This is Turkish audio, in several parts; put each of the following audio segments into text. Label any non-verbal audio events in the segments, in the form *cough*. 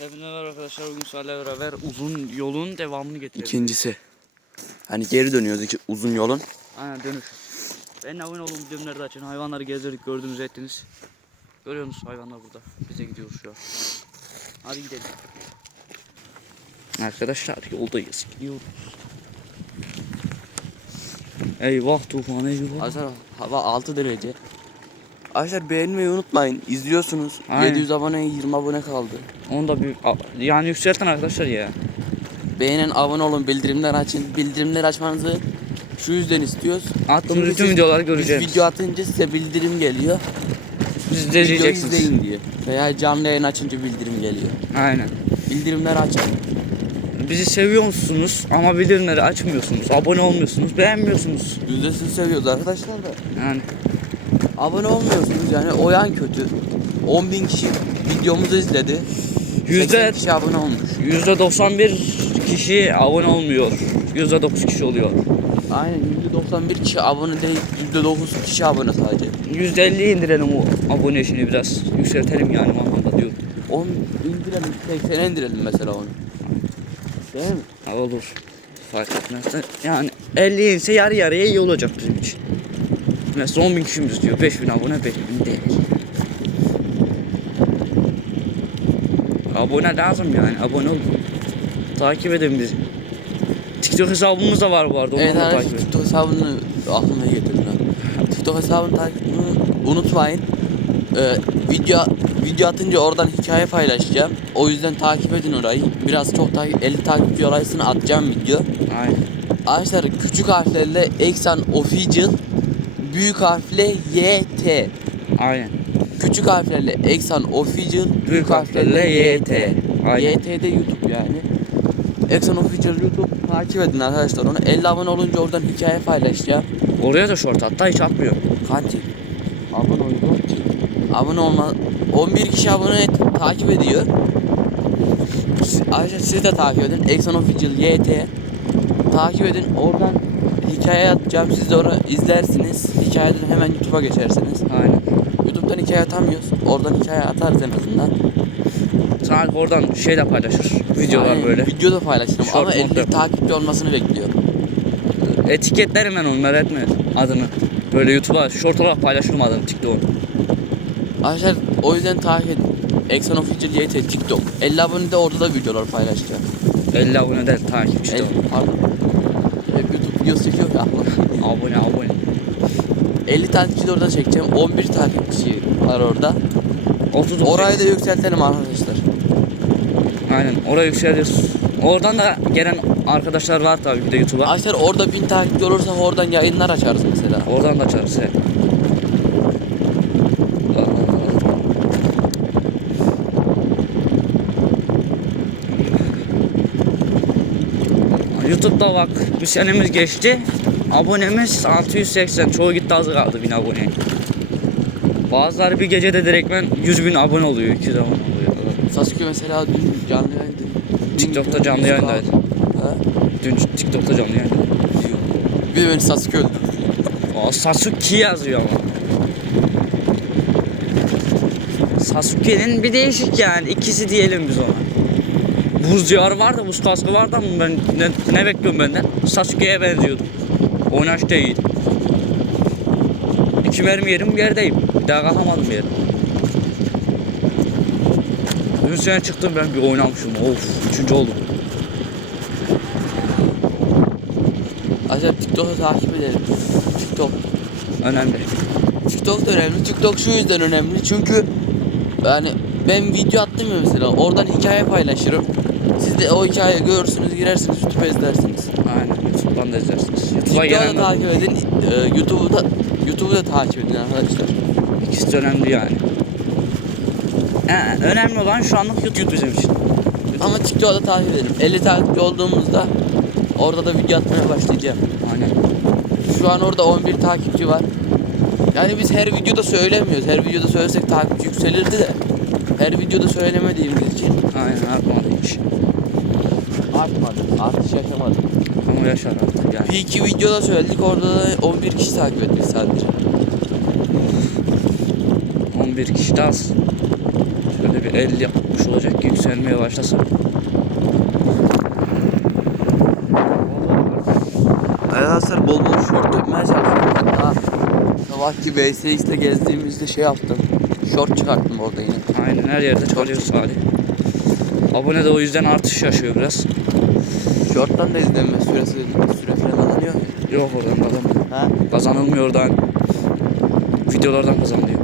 Hepinize merhaba arkadaşlar. Bugün sizlerle beraber uzun yolun devamını getirelim. İkincisi. Hani geri dönüyoruz iki, uzun yolun. Aynen dönüş. Ben abone olun videomu nerede açın. Hayvanları gezdirdik gördünüz ettiniz. Görüyor musunuz hayvanlar burada. Bize gidiyoruz şu an. Hadi gidelim. Arkadaşlar yoldayız. Gidiyoruz. Eyvah tufan eyvah. Arkadaşlar hava 6 derece. Arkadaşlar beğenmeyi unutmayın. İzliyorsunuz. Aynen. 700 abone 20 abone kaldı. Onu da bir yani yükseltin arkadaşlar ya. Beğenin abone olun bildirimler açın. Bildirimler açmanızı şu yüzden istiyoruz. Attığımız bütün videoları göreceğiz. video atınca size bildirim geliyor. Siz de izleyeceksiniz. izleyin diye. Veya canlı yayın açınca bildirim geliyor. Aynen. Bildirimler açın. Bizi seviyor musunuz ama bildirimleri açmıyorsunuz, abone olmuyorsunuz, beğenmiyorsunuz. Biz de sizi seviyoruz arkadaşlar da. Yani Abone olmuyorsunuz yani o yan kötü. 10 bin kişi videomuzu izledi. Yüzde- 80 kişi abone olmuş. %91 kişi abone olmuyor. %9 kişi oluyor. Aynen %91 kişi abone değil, %9 kişi abone sadece. %50 indirelim o abone işini biraz. Yükseltelim yani manada diyorum. 10 indirelim, 80'e indirelim mesela onu. Değil mi? Ha, olur. Fark etmez. Yani 50 inse yarı yarıya iyi olacak bizim için. Mesela 10 bin kişimiz diyor. 5000 abone 5000 değil. Abone lazım yani. Abone olun. Takip edin bizi. TikTok hesabımız da var bu arada. Onu Evet da arkadaşlar takip edin. TikTok hesabını aklıma getirdim. *laughs* TikTok hesabını takip etmeyi unutmayın. Ee, video video atınca oradan hikaye paylaşacağım. O yüzden takip edin orayı. Biraz çok takip 50 takipçi orasını atacağım video. Aynen. Arkadaşlar küçük harflerle Exxon Official büyük harfle YT. Aynen. Küçük harflerle Exxon Official, büyük, Büyük harflerle harflerle YT. YT. Aynen. YT'de YouTube yani. Exxon Official YouTube takip edin arkadaşlar onu. 50 abone olunca oradan hikaye paylaşacağım. Oraya da short hatta hiç atmıyor. Kanki. Abone olun. Abone olma. 11 kişi abone et, takip ediyor. Arkadaşlar siz de takip edin. Exxon Official YT. Takip edin. Oradan hikaye atacağım. Siz de onu izlersiniz. Hikayeden hemen YouTube'a geçersiniz. Aynen. YouTube'dan hikaye atamıyoruz. Oradan hikaye atarız en azından. Sadece oradan şey de paylaşır. Videolar Aynen, böyle. Video da paylaşırım Short ama 50 monte. takipçi olmasını bekliyorum. Etiketlerim ben onları etme adını. Böyle YouTube'a short olarak paylaşırım adını TikTok'un. Arkadaşlar o yüzden takip edin. Exxon Official YT TikTok. 50 abone de orada da videolar paylaşacağım. 50 abone de takipçi de 50, var. pardon. Videosu çekiyor ya. *laughs* Abone abone. 50 takipçi de orada çekeceğim. 11 takipçi var orada. 30 Orayı da yükseltelim arkadaşlar. Aynen oraya yükseliyoruz. Oradan da gelen arkadaşlar var tabii bir de YouTube'a. Arkadaşlar orada 1000 takipçi olursa oradan yayınlar açarız mesela. Oradan da açarız he. YouTube'da bak bir senemiz geçti. Abonemiz 680. Çoğu gitti az kaldı 1000 abone. Bazıları bir gecede direktmen 100 bin abone oluyor. 200 abone oluyor. Sasuke mesela dün canlı yayındı. TikTok'ta canlı yayındaydı. Ha? Dün TikTok'ta canlı yayında. Bir de beni Sasuke öldürdü. Aa, Sasuke yazıyor ama. Sasuke'nin bir değişik yani. ikisi diyelim biz ona. Buz diyarı var da buz kaskı var da ben ne, ne bekliyorum benden? Sasuke'ye benziyordu. Oynaş değil. İki mermi yedim yerdeyim. Bir daha kalkamadım yere. Dün sene çıktım ben bir oynamışım. Of üçüncü oldum. Arkadaşlar TikTok'u takip edelim. TikTok. Önemli. TikTok da önemli. TikTok şu yüzden önemli. Çünkü yani ben video attım ya mesela. Oradan hikaye paylaşırım. Siz de o hikayeyi görürsünüz, girersiniz, YouTube'a izlersiniz. Aynen. YouTube'dan da izlersiniz. YouTube'a TikTok'u da takip edin. e, YouTube'u da YouTube'u da takip edin arkadaşlar. İkisi de önemli yani. Yani önemli olan şu anlık YouTube bizim için. Ama TikTok'u da takip edelim. 50 takipçi olduğumuzda orada da video atmaya başlayacağım. Aynen. Şu an orada 11 takipçi var. Yani biz her videoda söylemiyoruz. Her videoda söylesek takipçi yükselirdi de. Her videoda söylemediğimiz için Aynen artmadı hiç. Artmadı. Artış yaşamadı. Ama yaşar artık yani. Bir iki videoda söyledik orada da 11 kişi takip etmiş sadece. 11 kişi az. Şöyle bir 50 60 olacak ki yükselmeye başlasın. Arkadaşlar bol bol short yapmaya çalışıyorum. Sabahki BSX'te gezdiğimizde şey yaptım. Short çıkarttım orada yine. Aynen her yerde çalıyor Salih. Abone de o yüzden artış yaşıyor biraz. Short'tan da izlenme süresi süre kazanıyor. Yok oradan kazanmıyor. Ha? Kazanılmıyor oradan. Videolardan kazanılıyor.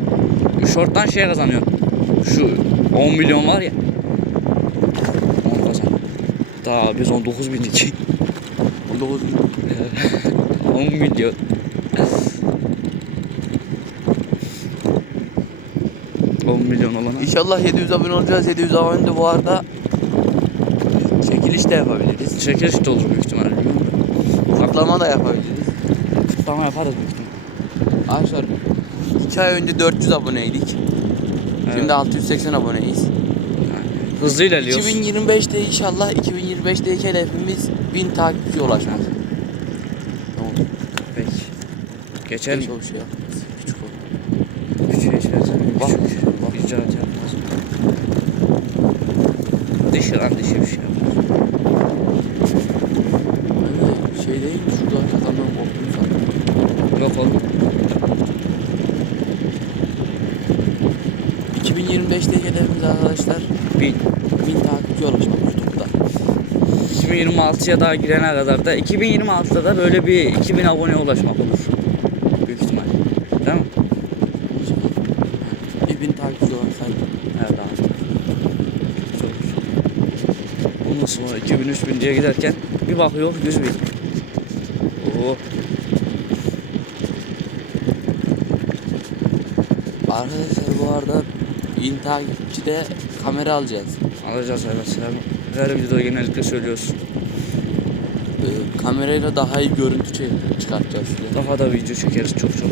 Short'tan şey kazanıyor. Şu 10 milyon var ya. Onu kazan. Daha biz 19 bindik. 19 10 milyon. On milyon olana. İnşallah 700 abone olacağız. 700 abone de bu arada de yapabiliriz. Çekiliş de olur büyük ihtimalle. Kutlama da yapabiliriz. Kutlama yaparız büyük ihtimalle. Arkadaşlar 2 ay önce 400 aboneydik. Şimdi Evet. 680 aboneyiz. Hızlı ilerliyoruz. 2025'te inşallah 2025'teki hedefimiz 1000 takipçi ulaşmak. Tamam. Peki. Geçelim. Çok şey yapmaz. Küçük ol. Küçüğe hiç benzemiyor. Bak, Küçük. İcat yapmaz. Dişi lan dişi bir şey yapmaz. Öyle şey değil mi? Şurada arkadan korktum sandım. Yok oğlum. 2025'teki hedefimiz arkadaşlar Bin. 1000 takipçi ulaşmak YouTube'da. 2026'ya daha girene kadar da 2026'da da böyle bir 2000 abone ulaşmak olur. Büyük ihtimal. Değil mi? Bir 1000 takipçi ulaşsaydı. Evet abi. Çok. Ondan sonra 2000 3000 diye giderken bir bakıyor 100 bin. Oo. Arkadaşlar bu arada 1000 takipçide kamera alacağız. Alacağız evet. Her, her videoda genellikle söylüyoruz. Ee, kamerayla daha iyi görüntü çek- çıkartacağız size. Daha da video çekeriz çok çok.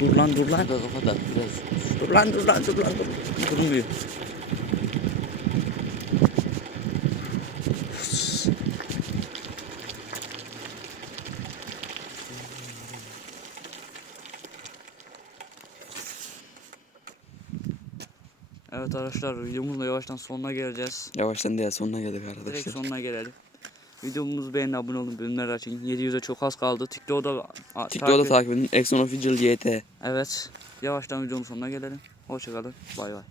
Dur lan dur lan. Kafa da biraz. Dur lan dur lan dur lan dur. Durmuyor. Evet arkadaşlar videomuzun da yavaştan sonuna geleceğiz. Yavaştan diye sonuna geldik Direkt arkadaşlar. sonuna gelelim. Videomuzu beğenin, abone olun, bildirimleri açın. 700'e çok az kaldı. TikTok'da TikTok'da takip- takip edin. Exxon Official YT. Evet. Yavaştan videonun sonuna gelelim. Hoşçakalın. Bay bay.